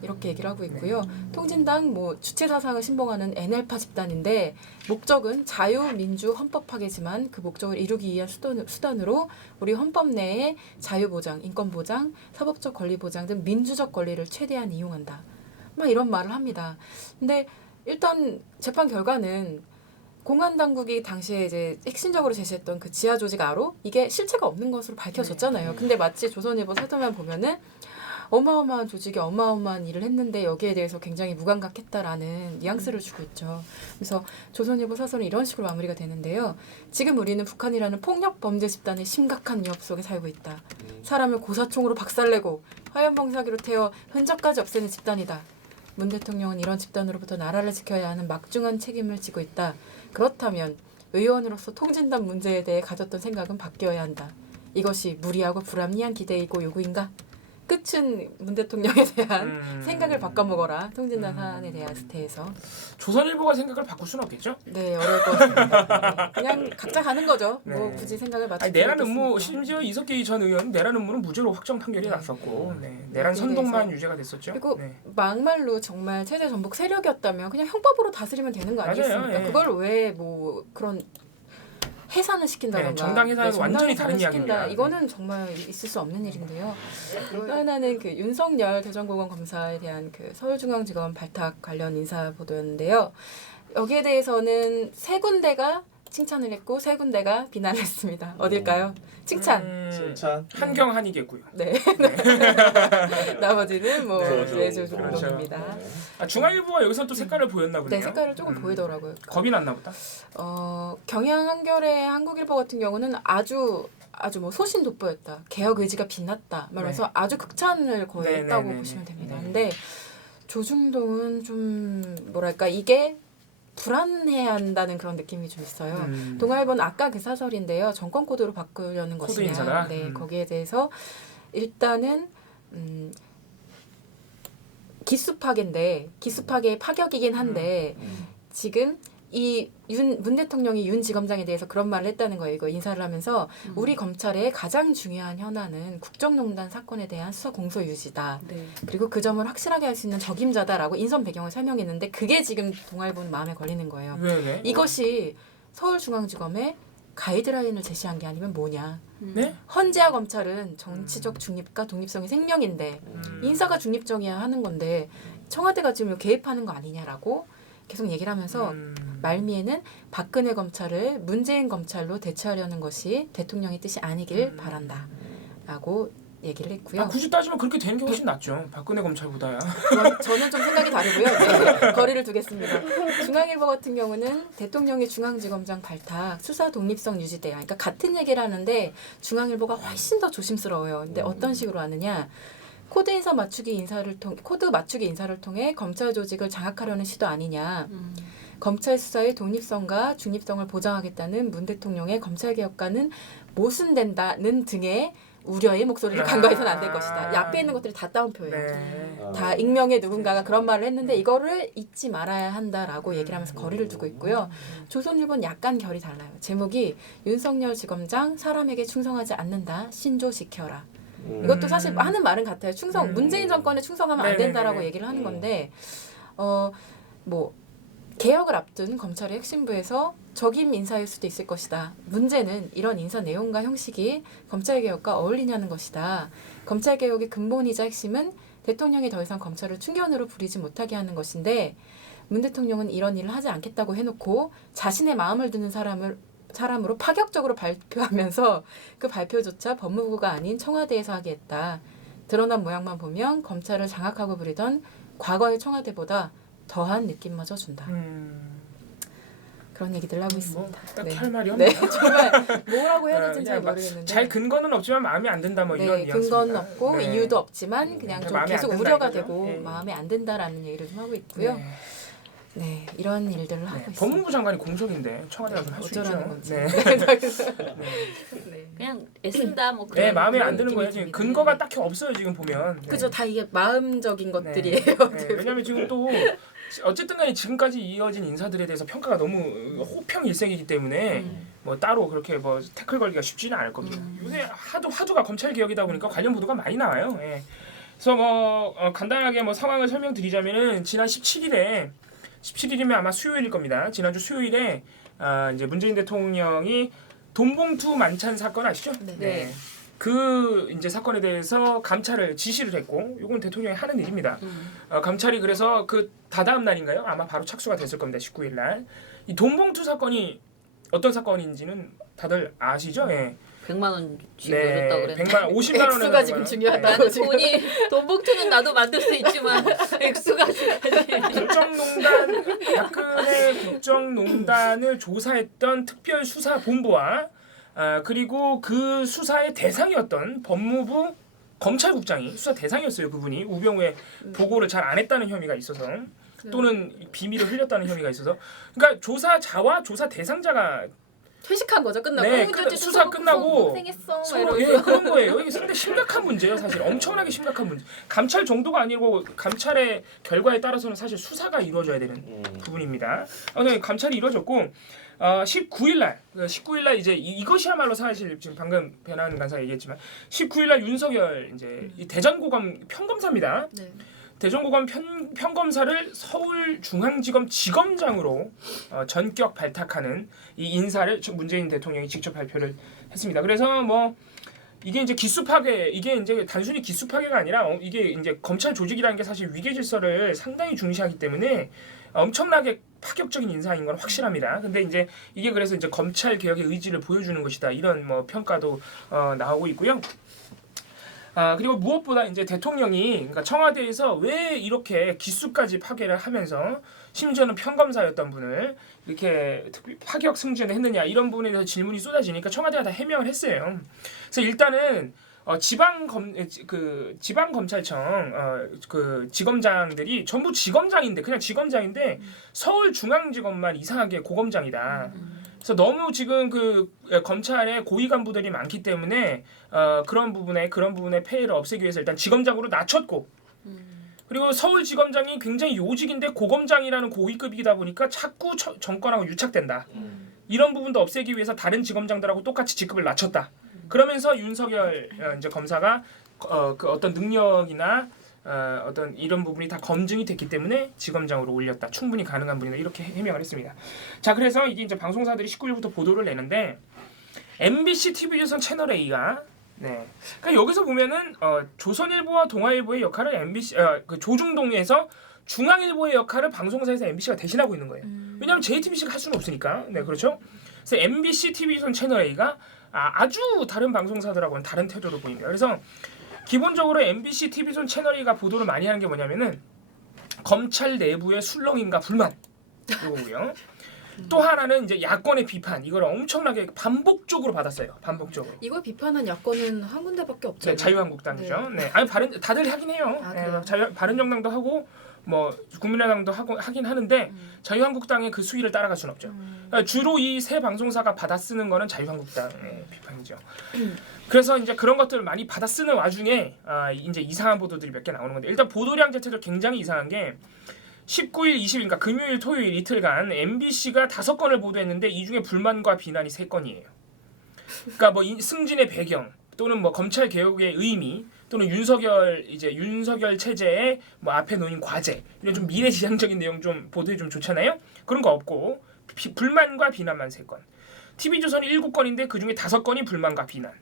이렇게 얘기를 하고 있고요. 통진당 뭐 주체 사상을 신봉하는 NL파 집단인데 목적은 자유민주 헌법 파괴지만 그 목적을 이루기 위한 수단으로 우리 헌법 내에 자유보장, 인권보장, 사법적 권리보장 등 민주적 권리를 최대한 이용한다. 막 이런 말을 합니다. 근데 일단 재판 결과는 공안 당국이 당시에 이제 핵심적으로 제시했던 그 지하 조직 아로 이게 실체가 없는 것으로 밝혀졌잖아요. 근데 마치 조선일보 사설만 보면은 어마어마한 조직이 어마어마한 일을 했는데 여기에 대해서 굉장히 무감각했다라는 뉘앙스를 주고 있죠. 그래서 조선일보 사설은 이런 식으로 마무리가 되는데요. 지금 우리는 북한이라는 폭력 범죄 집단의 심각한 위협 속에 살고 있다. 사람을 고사총으로 박살내고 화염방사기로 태워 흔적까지 없애는 집단이다. 문 대통령은 이런 집단으로부터 나라를 지켜야 하는 막중한 책임을 지고 있다. 그렇다면 의원으로서 통진당 문제에 대해 가졌던 생각은 바뀌어야 한다. 이것이 무리하고 불합리한 기대이고 요구인가? 끝은 문 대통령에 대한 생각을 바꿔먹어라. 통진당 사안에 대한 스테에서. 조선일보가 생각을 바꿀 수는 없겠죠? 네, 어려울 것 같습니다. 네, 그냥 각자 가는 거죠. 네. 뭐 굳이 생각을 맞출 아니, 내란 음모 심지어 이석기 전 의원 내란 음모는 무죄로 확정 판결이 났었고 내란 선동만 유죄가 됐었죠. 그리고 네. 막말로 정말 체제 전복 세력이었다면 그냥 형법으로 다스리면 되는 거 아니겠습니까? 맞아요, 예. 그걸 왜 뭐 그런 해산을 시킨다던가 네, 정당 해산은 완전히 다른 시킨다. 이야기입니다. 이거는 정말 있을 수 없는 일인데요. 또 하나는 그 윤석열 대전고검 검사에 대한 그 서울중앙지검 발탁 관련 인사 보도였는데요. 여기에 대해서는 세 군데가 칭찬을 했고 세 군데가 비난을 했습니다. 어딜까요? 칭찬. 칭찬. 한경한이겠고요. 네. 나머지는 뭐 네, 내주 그렇죠. 정도입니다. 아, 중앙일보가 여기서 또 색깔을 보였나 보네요. 네, 색깔을 조금 보이더라고요. 겁이 났나 보다. 경향 한겨레 한국일보 같은 경우는 아주 뭐 소신 돋보였다. 개혁 의지가 빛났다. 말하면서 아주 극찬을 거의 네, 했다고 네, 네, 보시면 네. 됩니다. 네. 근데 조중동은 좀 뭐랄까 이게 불안해한다는 그런 느낌이 좀 있어요. 동아일보는 아까 그 사설인데요. 정권 코드로 바꾸려는 코드 것이냐. 인사다? 네, 거기에 대해서 일단은 기수파계인데 기수파계의 파격이긴 한데 지금 이 문 대통령이 윤 지검장에 대해서 그런 말을 했다는 거예요. 이거 인사를 하면서 우리 검찰의 가장 중요한 현안은 국정농단 사건에 대한 수사 공소 유지다. 네. 그리고 그 점을 확실하게 할 수 있는 적임자다라고 인선 배경을 설명했는데 그게 지금 동아일보는 마음에 걸리는 거예요. 왜? 이것이 서울중앙지검의 가이드라인을 제시한 게 아니면 뭐냐. 네? 헌재와 검찰은 정치적 중립과 독립성이 생명인데 인사가 중립적이어야 하는 건데 청와대가 지금 개입하는 거 아니냐라고 계속 얘기를 하면서 말미에는 박근혜 검찰을 문재인 검찰로 대체하려는 것이 대통령의 뜻이 아니길 바란다라고 얘기를 했고요. 굳이 따지면 그렇게 되는 게 훨씬 낫죠. 박근혜 검찰보다야. 그건 저는 좀 생각이 다르고요. 네, 거리를 두겠습니다. 중앙일보 같은 경우는 대통령의 중앙지검장 발탁, 수사 독립성 유지돼야. 그러니까 같은 얘기를 하는데 중앙일보가 훨씬 더 조심스러워요. 근데 어떤 식으로 하느냐? 코드 맞추기 인사를 통해 검찰 조직을 장악하려는 시도 아니냐. 검찰 수사의 독립성과 중립성을 보장하겠다는 문 대통령의 검찰 개혁과는 모순된다는 등의 우려의 목소리를 간과해서는 안 될 것이다. 이 앞에 있는 것들이 다 따옴표예요. 네. 다 익명의 누군가가 그런 말을 했는데 이거를 잊지 말아야 한다라고 얘기를 하면서 거리를 두고 있고요. 조선일보는 약간 결이 달라요. 제목이 윤석열 지검장 사람에게 충성하지 않는다. 신조시켜라. 이것도 사실 하는 말은 같아요. 문재인 정권에 충성하면 안 된다라고 네네네. 얘기를 하는 건데 뭐 개혁을 앞둔 검찰의 핵심부에서 적임 인사일 수도 있을 것이다. 문제는 이런 인사 내용과 형식이 검찰개혁과 어울리냐는 것이다. 검찰개혁의 근본이자 핵심은 대통령이 더 이상 검찰을 충견으로 부리지 못하게 하는 것인데 문 대통령은 이런 일을 하지 않겠다고 해놓고 자신의 마음을 드는 사람으로 파격적으로 발표하면서 그 발표조차 법무부가 아닌 청와대에서 하게 했다. 드러난 모양만 보면 검찰을 장악하고 부리던 과거의 청와대보다 더한 느낌마저 준다. 그런 얘기들 하고 있습니다. 딱히 할 말이 없네요. 네, 정말 뭐라고 해야 될지 잘 모르겠는데. 잘 근거는 없지만 마음에 안 든다 뭐 이런 뉘앙스입니다. 근거는 없고 네. 이유도 없지만 그냥 좀 마음에 계속 안 든다 우려가 이거죠? 되고 네. 마음에 안 든다라는 얘기를 좀 하고 있고요. 네, 이런 일들을 하고 있습니다. 법무부 장관이 공석인데 청와대가 좀 할 수 있죠. 어쩌라는 건지. 네. 네. 그냥 애쓴다 뭐 그런. 네, 마음에 안 그런 드는 거예요. 느낌이 지금 듭니다. 근거가 딱히 없어요. 지금 보면. 네. 그죠, 다 이게 마음적인 것들이에요. 네, 왜냐하면 지금 또 어쨌든 간에 지금까지 이어진 인사들에 대해서 평가가 너무 호평일색이기 때문에 뭐 따로 그렇게 뭐 태클 걸기가 쉽지는 않을 겁니다. 요새 하도가 검찰 개혁이다 보니까 관련 보도가 많이 나와요. 예. 그래서 뭐 간단하게 뭐 상황을 설명드리자면은 지난 17일이면 아마 수요일일 겁니다. 지난주 수요일에 이제 문재인 대통령이 돈봉투 만찬 사건 아시죠? 네. 그 이제 사건에 대해서 감찰을 지시를 했고, 이건 대통령이 하는 일입니다. 감찰이 그래서 그 다다음 날인가요? 아마 바로 착수가 됐을 겁니다. 19일 날. 이 돈봉투 사건이 어떤 사건인지는 다들 아시죠? 예. 100만 원 쥐어줬다고 그랬는데. 100만 원, 50만 원을 액수가 지금 중요하다. 나는 돈이 돈봉투는 나도 만들 수 있지만 액수가 중요하지. 박근혜 국정농단을 조사했던 특별수사본부와 그리고 그 수사의 대상이었던 법무부 검찰국장이 수사 대상이었어요. 그분이 우병우의 보고를 잘 안 했다는 혐의가 있어서 또는 비밀을 흘렸다는 혐의가 있어서, 그러니까 조사자와 조사 대상자가 퇴직한 거죠. 끝나고. 네, 수사 끝나고 고생했어. 서로 그런 거예요. 이게 상당히 심각한 문제예요. 사실 엄청나게 심각한 문제. 감찰 정도가 아니고 감찰의 결과에 따라서는 사실 수사가 이루어져야 되는 부분입니다. 감찰이 이루어졌고 19일 날 이제 이것이야말로 사실 지금 방금 배나은 간사가 얘기했지만 19일 날 윤석열 이제 이 대전고검 평검사입니다. 네. 대전고검 평검사를 서울중앙지검 지검장으로 전격 발탁하는 이 인사를 문재인 대통령이 직접 발표를 했습니다. 그래서 뭐 이게 이제 이게 이제 단순히 기수 파괴가 아니라 이게 이제 검찰 조직이라는 게 사실 위계 질서를 상당히 중시하기 때문에 엄청나게 파격적인 인사인 건 확실합니다. 근데 이제 이게 그래서 이제 검찰 개혁의 의지를 보여주는 것이다, 이런 뭐 평가도 나오고 있고요. 그리고 무엇보다 이제 대통령이, 그러니까 청와대에서 왜 이렇게 기수까지 파괴를 하면서 심지어는 평검사였던 분을 이렇게 파격 승진을 했느냐, 이런 부분에 대해서 질문이 쏟아지니까 청와대가 다 해명을 했어요. 그래서 일단은 지방 검찰청 그 지검장들이 전부 지검장인데 그냥 지검장인데 서울중앙지검만 이상하게 고검장이다. 그래서 너무 지금 그 검찰에 고위 간부들이 많기 때문에 그런 부분에 폐해를 없애기 위해서 일단 지검장으로 낮췄고 그리고 서울지검장이 굉장히 요직인데 고검장이라는 고위급이다 보니까 자꾸 정권하고 유착된다. 이런 부분도 없애기 위해서 다른 지검장들하고 똑같이 직급을 낮췄다. 그러면서 윤석열 이제 검사가 그 어떤 능력이나 어떤 이런 부분이 다 검증이 됐기 때문에 지검장으로 올렸다. 충분히 가능한 분이다. 이렇게 해명을 했습니다. 자, 그래서 이게 이제 방송사들이 19일부터 보도를 내는데 MBC TV조선 채널 A가 그러니까 여기서 보면은 조선일보와 동아일보의 역할을 MBC 그 조중동에서 중앙일보의 역할을 방송사에서 MBC가 대신하고 있는 거예요. 왜냐하면 JTBC가 할 수는 없으니까. 네, 그렇죠. 그래서 MBC TV조선 채널 A가 아주 다른 방송사들하고는 다른 태도를 보입니다. 그래서 기본적으로 MBC TV조선 채널 A가 보도를 많이 하는 게 뭐냐면은 검찰 내부의 술렁임과 불만 이거고요. 또 하나는 이제 야권의 비판 이걸 엄청나게 반복적으로 받았어요. 반복적으로. 이걸 비판한 야권은 한 군데밖에 없죠. 네, 자유한국당이죠. 네, 아니 다들 하긴 해요. 바른정당도 하고 뭐 국민의당도 하긴 하는데 자유한국당의 그 수위를 따라갈 수는 없죠. 그러니까 주로 이 세 방송사가 받아쓰는 거는 자유한국당의 비판이죠. 그래서 이제 그런 것들을 많이 받아쓰는 와중에 이제 이상한 보도들이 몇 개 나오는 건데 일단 보도량 자체도 굉장히 이상한 게 19일, 20일, 그러니까 금요일, 토요일 이틀간 MBC가 5건을 보도했는데 이 중에 불만과 비난이 3건이에요. 그러니까 뭐 승진의 배경 또는 뭐 검찰 개혁의 의미 또는 윤석열 체제의 뭐 앞에 놓인 과제 이런 좀 미래지향적인 내용 좀 보도해 좀 좋잖아요. 그런 거 없고 불만과 비난만 3건. TV조선이 7건인데 그 중에 5건이 불만과 비난.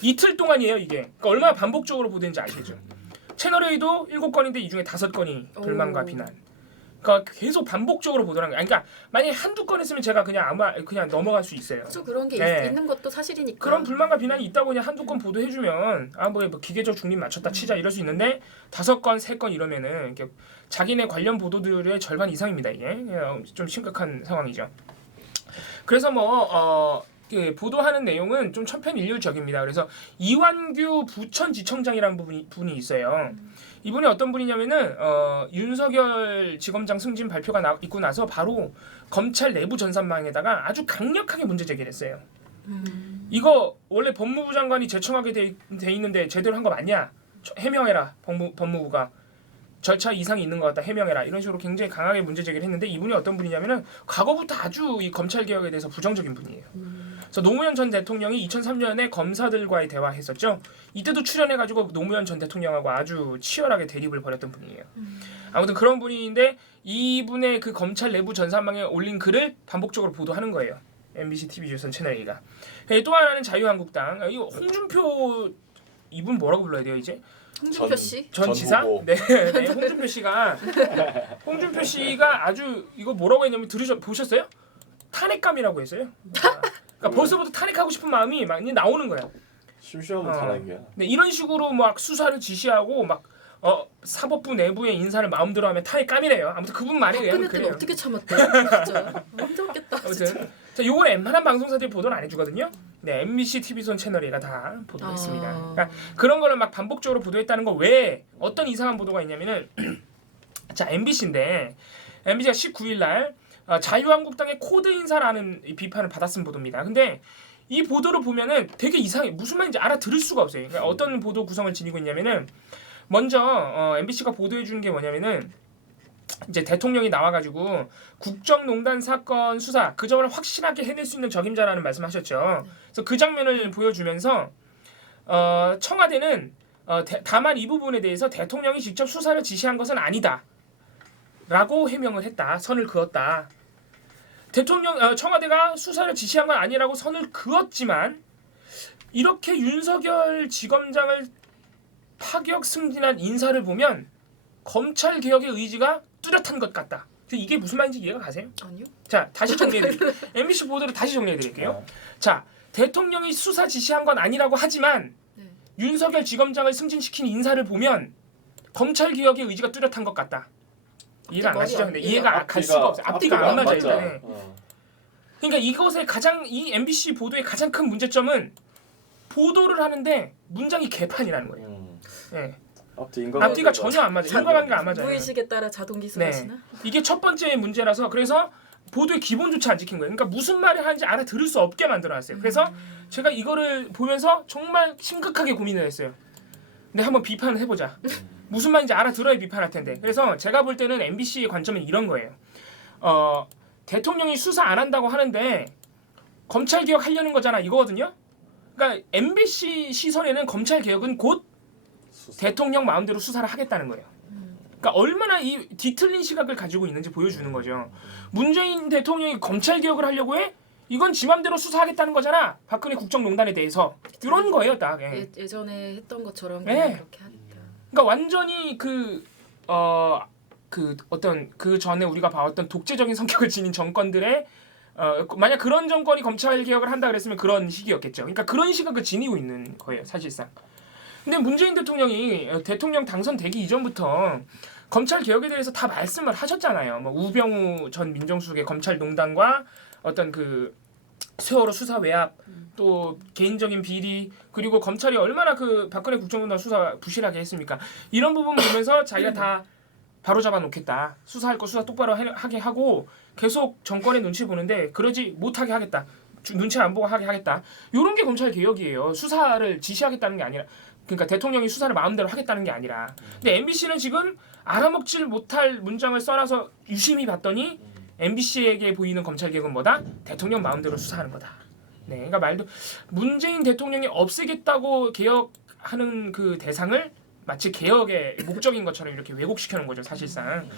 이틀 동안이에요 이게. 그러니까 얼마나 반복적으로 보도했는지 아시죠? 채널A도 7건인데 이 중에 5건이 불만과 비난. 그러니까 계속 반복적으로 보도를 한 거예요. 그러니까 만약에 한두 건 했으면 제가 그냥 넘어갈 수 있어요. 그렇죠. 그런 게 있는 것도 사실이니까. 그런 불만과 비난이 있다고 그냥 한두 건 보도해주면 뭐 기계적 중립 맞췄다 치자 이럴 수 있는데 5건, 3건 이러면은 이렇게 자기네 관련 보도들의 절반 이상입니다. 이게 좀 심각한 상황이죠. 그래서 보도하는 내용은 좀 천편일률적입니다. 그래서 이완규 부천지청장이라는 분이 있어요. 이분이 어떤 분이냐면은 윤석열 지검장 승진 발표가 있고 나서 바로 검찰 내부 전산망에다가 아주 강력하게 문제 제기를 했어요. 이거 원래 법무부 장관이 제청하게 돼 있는데 제대로 한 거 맞냐? 해명해라. 법무부가. 절차 이상이 있는 것 같다. 해명해라. 이런 식으로 굉장히 강하게 문제 제기를 했는데 이분이 어떤 분이냐면은 과거부터 아주 이 검찰 개혁에 대해서 부정적인 분이에요. 그래서 노무현 전 대통령이 2003년에 검사들과의 대화했었죠. 이때도 출연해가지고 노무현 전 대통령하고 아주 치열하게 대립을 벌였던 분이에요. 아무튼 그런 분인데 이분의 그 검찰 내부 전산망에 올린 글을 반복적으로 보도하는 거예요. MBC TV조선 채널 A가. 또 하나는 자유한국당. 이 홍준표 이분 뭐라고 불러야 돼요 이제? 홍준표 씨? 전 지사? 네, 홍준표 씨가 아주 이거 뭐라고 했냐면 보셨어요? 탄핵감이라고 했어요. 그러니까 벌써부터 탄핵하고 싶은 마음이 막 나오는 거야. 심심하면 탄핵이야. 네, 이런 식으로 막 수사를 지시하고 막 사법부 내부의 인사를 마음대로 하면 탄핵감이래요. 아무튼 그분 말에 의하면 그래요. 그래요. 어떻게 참았대? 진짜 힘들었겠다. 아무튼 자, 요건 웬만한 방송사들이 보도를 안 해주거든요. 네, MBC TV조선 채널 A가 다 보도했습니다. 그러니까 그런 거를 막 반복적으로 보도했다는 거 왜 어떤 이상한 보도가 있냐면은 자 MBC인데 MBC가 19일 날 자유한국당의 코드 인사라는 비판을 받았은 보도입니다. 근데 이 보도를 보면은 되게 이상해. 무슨 말인지 알아들을 수가 없어요. 그러니까 어떤 보도 구성을 지니고 있냐면은 먼저 MBC가 보도해 주는 게 뭐냐면은 이제 대통령이 나와가지고 국정농단 사건 수사 그 점을 확실하게 해낼 수 있는 적임자라는 말씀하셨죠. 그래서 그 장면을 보여주면서 청와대는 다만 이 부분에 대해서 대통령이 직접 수사를 지시한 것은 아니다라고 해명을 했다. 선을 그었다. 청와대가 수사를 지시한 건 아니라고 선을 그었지만 이렇게 윤석열 지검장을 파격 승진한 인사를 보면 검찰 개혁의 의지가 뚜렷한 것 같다. 이게 무슨 말인지 이해가 가세요? 아니요. 자, 다시 정리해드릴게요. MBC 보도를 다시 정리해드릴게요. 자, 대통령이 수사 지시한 건 아니라고 하지만 윤석열 지검장을 승진시킨 인사를 보면 검찰 개혁의 의지가 뚜렷한 것 같다. 이해가 안 가시죠? 근데 이해가 갈 수가 없어요. 앞뒤가 안 맞아요. 그러니까 이것의 이 MBC 보도의 가장 큰 문제점은 보도를 하는데 문장이 개판이라는 거예요. 예. 앞뒤가 전혀 안 맞아요. 인과관계가 안 맞아요. 무의식에 따라 자동 기술하시나? 이게 첫 번째 문제라서 그래서 보도의 기본조차 안 지킨 거예요. 그러니까 무슨 말을 하는지 알아들을 수 없게 만들어놨어요. 그래서 제가 이거를 보면서 정말 심각하게 고민을 했어요. 근데 한번 비판을 해보자. 무슨 말인지 알아들어야 비판할 텐데. 그래서 제가 볼 때는 MBC의 관점은 이런 거예요. 대통령이 수사 안 한다고 하는데 검찰 개혁 하려는 거잖아 이거거든요. 그러니까 MBC 시선에는 검찰 개혁은 곧 대통령 마음대로 수사를 하겠다는 거예요. 그러니까 얼마나 이 뒤틀린 시각을 가지고 있는지 보여주는 거죠. 문재인 대통령이 검찰 개혁을 하려고 해? 이건 지 맘대로 수사하겠다는 거잖아. 박근혜 국정농단에 대해서. 이런 거예요, 딱. 예. 예전에 했던 것처럼 예. 그냥 그렇게 하니까. 그러니까 완전히 그 어떤 그 전에 우리가 봐왔던 독재적인 성격을 지닌 정권들의 만약 그런 정권이 검찰 개혁을 한다 그랬으면 그런 시기였겠죠. 그러니까 그런 시각을 지니고 있는 거예요, 사실상. 근데 문재인 대통령이 대통령 당선되기 이전부터 검찰 개혁에 대해서 다 말씀을 하셨잖아요. 뭐 우병우 전 민정수석의 검찰 농단과 어떤 그 세월호 수사 외압, 또 개인적인 비리, 그리고 검찰이 얼마나 그 박근혜 국정농단 수사 부실하게 했습니까? 이런 부분 보면서 자기가 다 바로잡아 놓겠다. 수사할 거 수사 똑바로 하게 하고 계속 정권의 눈치 보는데 그러지 못하게 하겠다. 눈치 안 보고 하게 하겠다. 이런 게 검찰 개혁이에요. 수사를 지시하겠다는 게 아니라, 그러니까 대통령이 수사를 마음대로 하겠다는 게 아니라. 근데 MBC는 지금 알아먹질 못할 문장을 써놔서 유심히 봤더니 MBC에게 보이는 검찰 개혁은 뭐다? 대통령 마음대로 수사하는 거다. 네, 그러니까 말도 문재인 대통령이 없애겠다고 개혁하는 그 대상을 마치 개혁의 목적인 것처럼 이렇게 왜곡시켜놓은 거죠, 사실상.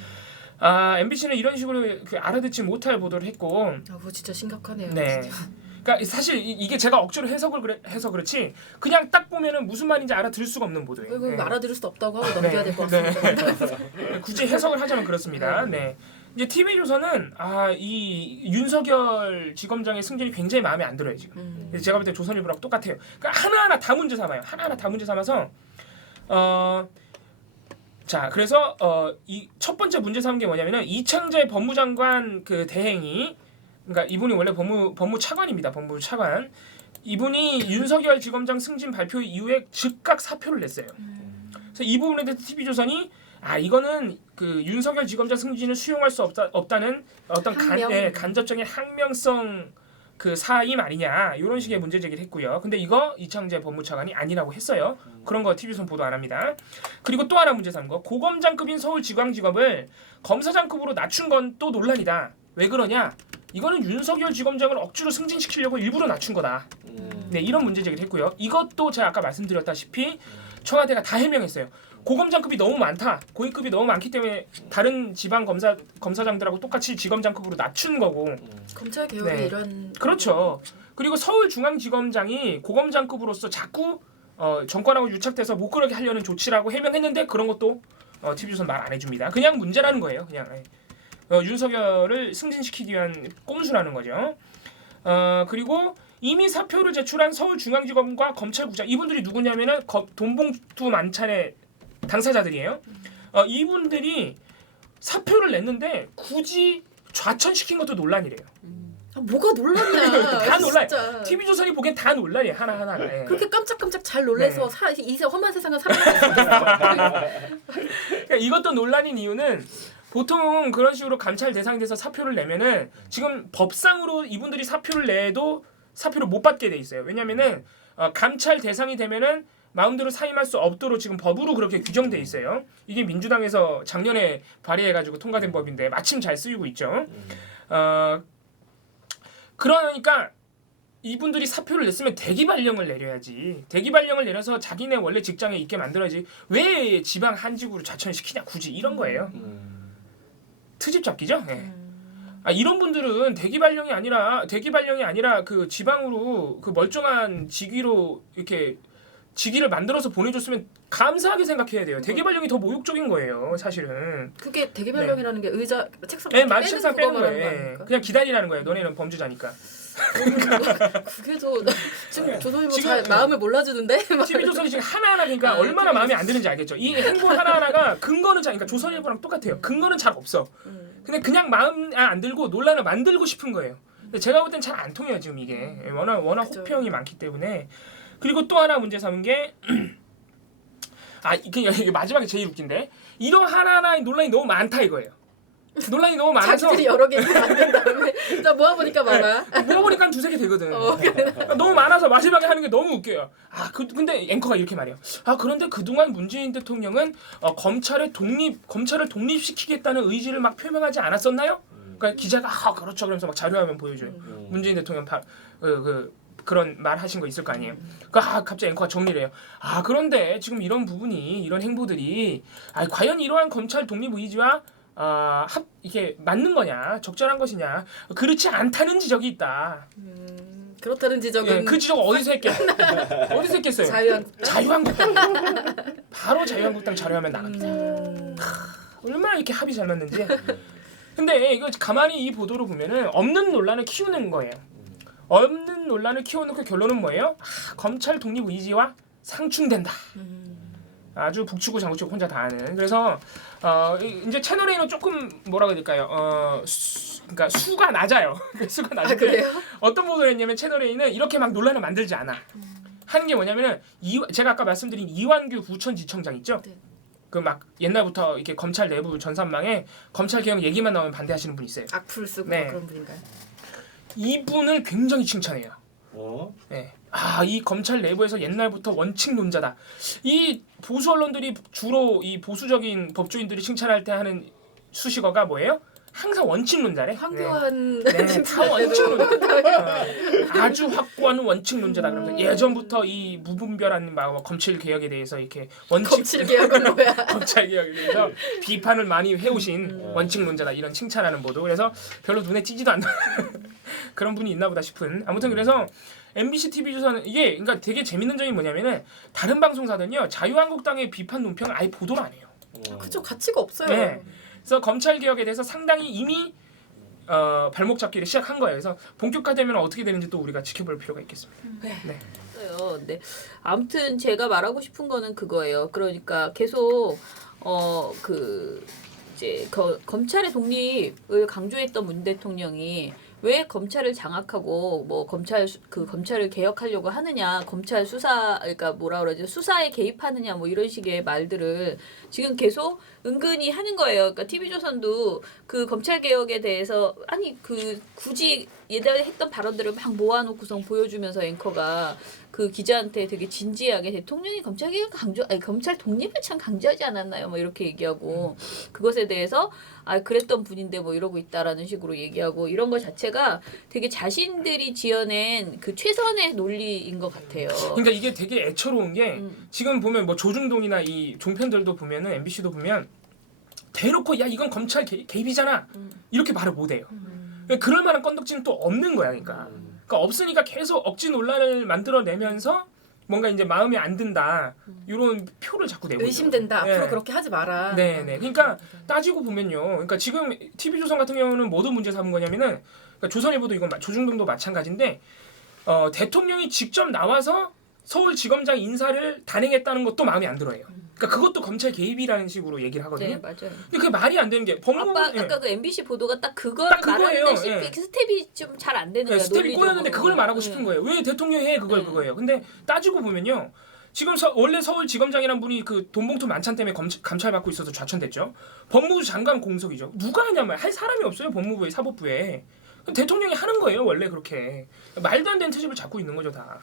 MBC는 이런 식으로 그 알아듣지 못할 보도를 했고. 그거 진짜 심각하네요. 네. 진짜. 그러니까 사실 이게 제가 억지로 해석을 해서 그렇지 그냥 딱 보면은 무슨 말인지 알아들을 수가 없는 보도예요. 그리고 네. 알아들을 수도 없다고 하고 넘겨야 될 것 같습니다. 굳이 해석을 하자면 그렇습니다. 네. 이제 TV조선은 이 윤석열 지검장의 승진이 굉장히 마음에 안 들어요 지금. 그래서 제가 볼 때 조선일보랑 똑같아요. 그러니까 하나하나 다 문제 삼아요. 하나하나 다 문제 삼아서 자 그래서 이 첫 번째 문제 삼은 게 뭐냐면은 이창재 법무장관 그 대행이, 그러니까 이분이 원래 법무차관입니다. 법무차관. 이분이 윤석열 지검장 승진 발표 이후에 즉각 사표를 냈어요. 그래서 이 부분에 대해서 TV조선이 이거는 그 윤석열 지검장 승진을 수용할 수 없다는 어떤 간접적인 항명성 그 사임 아니냐 이런 식의 문제 제기를 했고요. 근데 이거 이창재 법무차관이 아니라고 했어요. 그런 거 TV조선 보도 안 합니다. 그리고 또 하나 문제 삼은 거, 고검장급인 서울지방지검을 검사장급으로 낮춘 건 또 논란이다. 왜 그러냐? 이거는 윤석열 지검장을 억지로 승진시키려고 일부러 낮춘 거다. 네, 이런 문제 제기를 했고요. 이것도 제가 아까 말씀드렸다시피 청와대가 다 해명했어요. 고검장급이 너무 많다. 고위급이 너무 많기 때문에 다른 지방 검사장들하고 똑같이 지검장급으로 낮춘 거고. 검찰 개혁이 네. 이런. 그렇죠. 그리고 서울중앙지검장이 고검장급으로서 자꾸 정권하고 유착돼서 못 그러게 하려는 조치라고 해명했는데 그런 것도 TV조선 말 안 해줍니다. 그냥 문제라는 거예요. 그냥 윤석열을 승진시키기 위한 꼼수라는 거죠. 그리고 이미 사표를 제출한 서울중앙지검과 검찰국장, 이분들이 누구냐면은 돈봉투 만찬의 당사자들이에요. 이분들이 사표를 냈는데 굳이 좌천시킨 것도 논란이래요. 뭐가 논란이야. 다 논란. 진짜. TV조선이 보기엔 다 논란이에요. 하나하나. 예. 그렇게 깜짝깜짝 잘 놀래서 이 험한 세상을 살아가고 그러니까 이것도 논란인 이유는 보통 그런 식으로 감찰 대상이 돼서 사표를 내면은 지금 법상으로 이분들이 사표를 내도 사표를 못 받게 돼 있어요. 왜냐면은 감찰 대상이 되면은 마음대로 사임할 수 없도록 지금 법으로 그렇게 규정돼 있어요. 이게 민주당에서 작년에 발의해가지고 통과된 법인데 마침 잘 쓰이고 있죠. 그러니까 이분들이 사표를 냈으면 대기 발령을 내려야지. 대기 발령을 내려서 자기네 원래 직장에 있게 만들어야지. 왜 지방 한직으로 좌천시키냐 굳이 이런 거예요. 트집 잡기죠. 네. 이런 분들은 대기 발령이 아니라 그 지방으로 그 멀쩡한 직위로 이렇게 직위를 만들어서 보내줬으면 감사하게 생각해야 돼요. 대기 발령이 더 모욕적인 거예요, 사실은. 그게 대기 발령이라는 게 의자 책상 네, 책상 빼는 거예요. 거니까. 그냥 기다리라는 거예요. 너네는 범죄자니까. 그게도 지금 조선일보 지금, 잘 마음을 몰라주는데. TV조선이 지금 하나하나 그러니까 얼마나 마음에 안 드는지 알겠죠. 이 행보 하나하나가 근거는 그러니까 조선일보랑 똑같아요. 근거는 잘 없어. 근데 그냥 마음 안 들고 논란을 만들고 싶은 거예요. 근데 제가 볼 땐 잘 안 통해요 지금 이게. 워낙 그렇죠. 혹평이 많기 때문에. 그리고 또 하나 문제 삼은 게 이게 마지막에 제일 웃긴데 이런 하나하나의 논란이 너무 많다 이거예요. 논란이 너무 많아서 자기들이 여러 개 만든 다음에 자 모아보니까 많아. 물어보니까 한 두세 개 되거든. 그래. 너무 많아서 마지막에 하는 게 너무 웃겨요. 근데 앵커가 이렇게 말해요. 그런데 그동안 문재인 대통령은 검찰을 독립시키겠다는 의지를 막 표명하지 않았었나요? 그러니까 기자가 그렇죠 그러면서 막 자료화면 보여줘요. 문재인 대통령 그런 말 하신 거 있을 거 아니에요. 갑자기 앵커가 정리를 해요. 그런데 지금 이런 부분이 이런 행보들이 과연 이러한 검찰 독립 의지와 이게 맞는 거냐 적절한 것이냐 그렇지 않다는 지적이 있다. 그렇다는 지적은 예, 그 지적 어디서 했겠어요? 자유한국당. 바로 자유한국당 자료하면 나갑니다. 얼마나 이렇게 합이 잘 맞는지. 근데 이거 가만히 이 보도를 보면은 없는 논란을 키우는 거예요. 없는 논란을 키워놓고 결론은 뭐예요? 검찰 독립 의지와 상충된다. 아주 북치고 장구치고 혼자 다 하는. 그래서 이제 채널 A는 조금 뭐라고 해야 될까요? 그러니까 수가 낮아요. 수가 낮은데 그래요? 어떤 보도를 했냐면 채널 A는 이렇게 막 논란을 만들지 않아. 하는 게 뭐냐면은 제가 아까 말씀드린 이완규 부천지청장 있죠? 네. 그 막 옛날부터 이렇게 검찰 내부 전산망에 검찰 개혁 얘기만 나오면 반대하시는 분 있어요. 악플 쓰고 네. 그런 분인가요? 이분을 굉장히 칭찬해요. 네. 이 검찰 내부에서 옛날부터 원칙론자다. 이 보수 언론들이 주로 이 보수적인 법조인들이 칭찬할 때 하는 수식어가 뭐예요? 항상 원칙론자래. 황교안 네, 다 원칙론자. 아주 확고한 원칙론자다. 그러면서 예전부터 이 무분별한 검찰 개혁에 대해서 이렇게 검찰 개혁은 뭐야? 검찰 개혁에 대해서 비판을 많이 해오신 원칙론자다 이런 칭찬하는 보도. 그래서 별로 눈에 띄지도 않는 그런 분이 있나 보다 싶은. 아무튼 그래서 MBC TV조선은 이게 그러니까 되게 재밌는 점이 뭐냐면은 다른 방송사들은요 자유한국당의 비판 논평을 아예 보도를 안 해요. 그죠 가치가 없어요. 네. 그래서 검찰 개혁에 대해서 상당히 이미 발목 잡기를 시작한 거예요. 그래서 본격화되면 어떻게 되는지 또 우리가 지켜볼 필요가 있겠습니다. 네. 네. 아무튼 제가 말하고 싶은 거는 그거예요. 그러니까 계속 이제 검찰의 독립을 강조했던 문 대통령이 왜 검찰을 장악하고 뭐 검찰을 개혁하려고 하느냐, 검찰 수사 그러니까 뭐라 그러지 수사에 개입하느냐 뭐 이런 식의 말들을 지금 계속 은근히 하는 거예요. 그러니까 TV조선도 그 검찰 개혁에 대해서 굳이 예전에 했던 발언들을 막 모아놓고서 보여주면서 앵커가 그 기자한테 되게 진지하게 대통령이 검찰 독립을 참 강조하지 않았나요? 뭐 이렇게 얘기하고 그것에 대해서 그랬던 분인데 뭐 이러고 있다라는 식으로 얘기하고 이런 거 자체가 되게 자신들이 지어낸 그 최선의 논리인 것 같아요. 그러니까 이게 되게 애처로운 게 지금 보면 뭐 조중동이나 이 종편들도 보면은 MBC도 보면 대놓고 야 이건 검찰 개입이잖아 이렇게 말을 못 해요. 그러니까 그럴 만한 건덕지는 또 없는 거야. 그러니까 없으니까 계속 억지 논란을 만들어내면서 뭔가 이제 마음에 안 든다 이런 표를 자꾸 내고 의심된다. 네. 앞으로 그렇게 하지 마라. 네네. 그러니까 따지고 보면요. 그러니까 지금 TV조선 같은 경우는 뭐도 문제 삼은 거냐면은 그러니까 조선일보도 이건 조중동도 마찬가지인데 대통령이 직접 나와서 서울지검장 인사를 단행했다는 것도 마음에 안 들어요. 그러니까 그것도 검찰 개입이라는 식으로 얘기를 하거든요. 네, 맞아요. 근데 그게 말이 안 되는 게 아까 그 MBC 보도가 딱 그거를 말하는데 예. 스텝이 좀 잘 안 되는 거야. 스텝이 논리적으로. 꼬였는데 그걸 말하고 싶은 거예요. 왜 대통령이 해 그거예요. 근데 따지고 보면요. 지금 원래 서울지검장이란 분이 그 돈봉투 만찬 때문에 감찰 받고 있어서 좌천됐죠. 법무부 장관 공석이죠. 누가 하냐면 할 사람이 없어요. 법무부에 사법부에. 대통령이 하는 거예요. 원래 그렇게. 말도 안 되는 트집을 잡고 있는 거죠 다.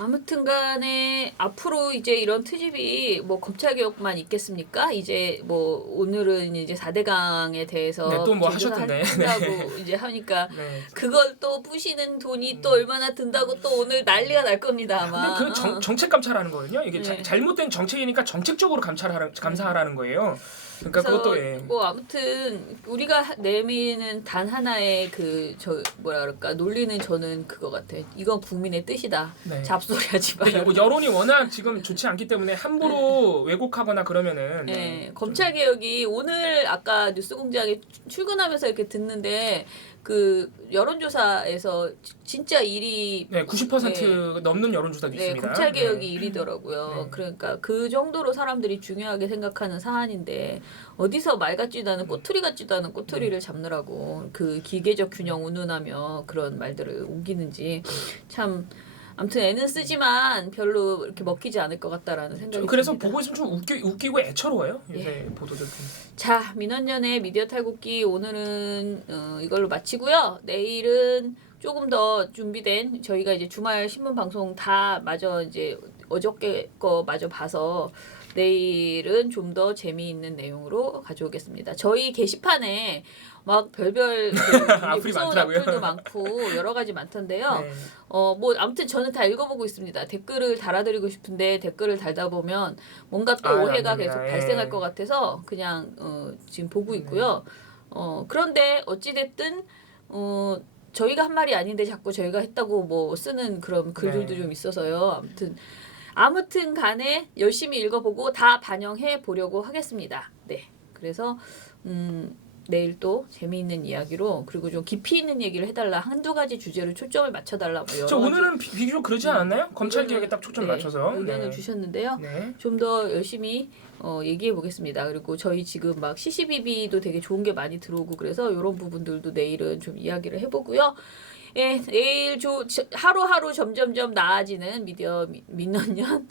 아무튼 간에 앞으로 이제 이런 트집이 뭐 검찰 개혁만 있겠습니까? 이제 뭐 오늘은 이제 4대강에 대해서 네, 또 뭐 하셨던데. 한다고 이제 하니까 네. 그걸 또 부시는 돈이 또 얼마나 든다고 또 오늘 난리가 날 겁니다 아마. 근데 그 정책 감찰하는 거거든요. 이게 네. 잘못된 정책이니까 정책적으로 감사하라는 거예요. 그러니까 그래서 그것도 뭐 아무튼 우리가 내미는 단 하나의 뭐라 그럴까 논리는 저는 그거 같아. 이건 국민의 뜻이다. 네. 잡소리하지 마. 근데 여론이 워낙 지금 좋지 않기 때문에 함부로 왜곡하거나 그러면은 네, 검찰 개혁이 오늘 아까 뉴스공장에 출근하면서 이렇게 듣는데 그 여론조사에서 진짜 1위 네, 90% 넘는 여론조사도 네, 있습니다. 검찰 개혁이 1위더라고요. 네. 그러니까 그 정도로 사람들이 중요하게 생각하는 사안인데 어디서 말 같지도 않은 꼬투리 같지도 않은 꼬투리를 잡느라고 그 기계적 균형 운운하며 그런 말들을 옮기는지 참 아무튼 애는 쓰지만 별로 이렇게 먹히지 않을 것 같다라는 생각이 그래서 듭니다. 보고 있으면 좀 웃기고 애처로워요. 요새 보도들. 자, 민원연의 미디어 탈곡기 오늘은 이걸로 마치고요. 내일은 조금 더 준비된 저희가 이제 주말 신문 방송 다 마저 이제 어저께 거 마저 봐서 내일은 좀 더 재미있는 내용으로 가져오겠습니다. 저희 게시판에 막 별별 악플이 무서운 많더라고요. 악플도 많고 여러 가지 많던데요. 네. 뭐 아무튼 저는 다 읽어보고 있습니다. 댓글을 달아드리고 싶은데 댓글을 달다 보면 뭔가 또 안 오해가 됩니다. 계속 예. 발생할 것 같아서 그냥 지금 보고 있고요. 그런데 어찌 됐든 저희가 한 말이 아닌데 자꾸 저희가 했다고 뭐 쓰는 그런 글들도 네. 좀 있어서요. 아무튼 간에 열심히 읽어보고 다 반영해 보려고 하겠습니다. 네. 그래서 내일 또 재미있는 이야기로 그리고 좀 깊이 있는 얘기를 해달라. 한두 가지 주제로 초점을 맞춰달라. 뭐 여러 저 가지 오늘은 비교적 그러지 않았나요? 검찰 의견을- 개혁에 딱 초점 네, 맞춰서. 의견을 주셨는데요. 네. 좀 더 열심히 얘기해 보겠습니다. 그리고 저희 지금 막 CCBB도 되게 좋은 게 많이 들어오고 그래서 이런 부분들도 내일은 좀 이야기를 해보고요. 예, 내일 하루하루 점점점 나아지는 민원연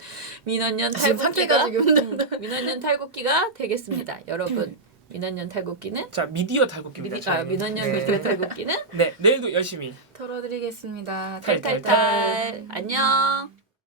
지금 상태가 탈곡기가 지금 민원연 탈곡기가 되겠습니다. 여러분 민원연 탈곡기는 자 미디어 탈곡기입니다. 저희는. 민원연 네. 미디어 탈곡기는 네 내일도 열심히 털어드리겠습니다. 탈탈탈 안녕.